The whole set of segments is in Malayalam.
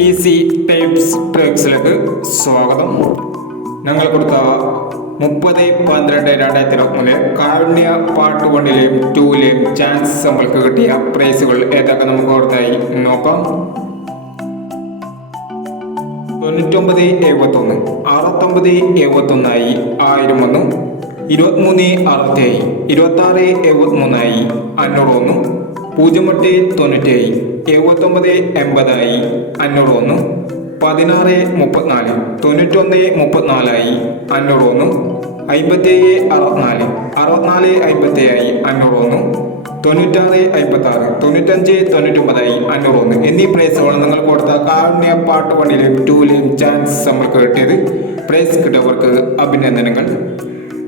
ഈസി ടൈപ്സ് ട്രിക്സിലേക്ക് സ്വാഗതം. ഞങ്ങൾ കൊടുത്ത 30/12/2023 കാരുണ്യ പാർട്ട് 1ലെയും 2ലെയും ചാൻസ് നമ്മൾക്ക് കിട്ടിയ പ്രൈസുകൾ ഏതൊക്കെ നമുക്ക് ഓർത്തായി നോക്കാം. 9971, 6971 1001, 2367, 2673 501, 0897, 7980 501, 1634, 9134 501, 5764, 6457 501, 9656, 9599 501 എന്നീ പ്രൈസുകൾ നിങ്ങൾ കൊടുത്ത കാരുണ്യ പാർട്ട് 1ലെയും 2ലെയും ചാൻസ് നമ്മൾക്ക് കിട്ടിയത്. പ്രൈസ് കിട്ടിയവർക്ക് അഭിനന്ദനങ്ങൾ.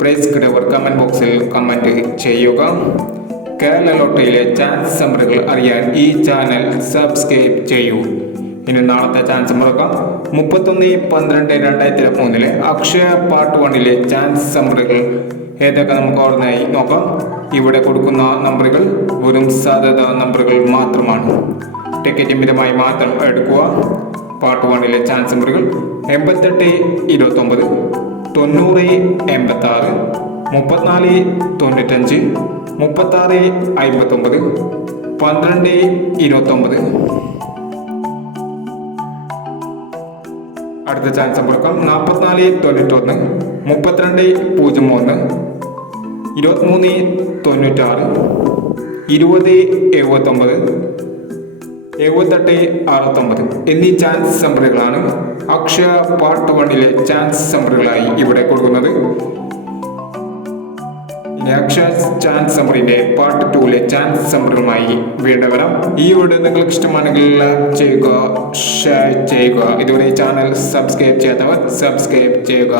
പ്രൈസ് കിട്ടിയവർ കമന്റ് ബോക്സിൽ കമന്റ് ചെയ്യുക. കേരള ലോട്ടറിയിലെ ചാൻസ് നമ്പറുകൾ അറിയാൻ ഈ ചാനൽ സബ്സ്ക്രൈബ് ചെയ്യൂ. ഇനി നാളത്തെ ചാൻസ് മുറക്കാം. 31/12/2023 അക്ഷയ പാർട്ട് 1ലെ ചാൻസ് നമ്പറുകൾ ഏതൊക്കെ നമുക്ക് ഓർമ്മയായി നോക്കാം. ഇവിടെ കൊടുക്കുന്ന നമ്പറുകൾ വെറും സാധ്യത നമ്പറുകൾ മാത്രമാണ്. ടിക്കറ്റ് മിതമായി മാത്രം എടുക്കുക. പാർട്ട് 1ലെ ചാൻസ് നമ്പറുകൾ 8829, 9086, 3495, 3659, 1229. അടുത്ത ചാൻസ് കൊടുക്കാം. 4491, 3203, 2396, 2079, 7869 എന്നീ ചാൻസ് നമ്പറുകളാണ് അക്ഷയ പാർട്ട് 1ലെ ചാൻസ് നമ്പറുകളായി ഇവിടെ കൊടുക്കുന്നത്. അക്ഷയ ചാൻസ് നമ്പറിന്റെ പാർട്ട് 2ലെ ചാൻസ് നമ്പറുമായി വീണ്ടും വരാം. ഈ വീഡിയോ നിങ്ങൾക്ക് ഇഷ്ടമാണെങ്കിൽ ലൈക്ക് ചെയ്യുക, ഷെയർ ചെയ്യുക. ഇതുവരെ ഈ ചാനൽ സബ്സ്ക്രൈബ് ചെയ്യാത്തവർ സബ്സ്ക്രൈബ് ചെയ്യുക.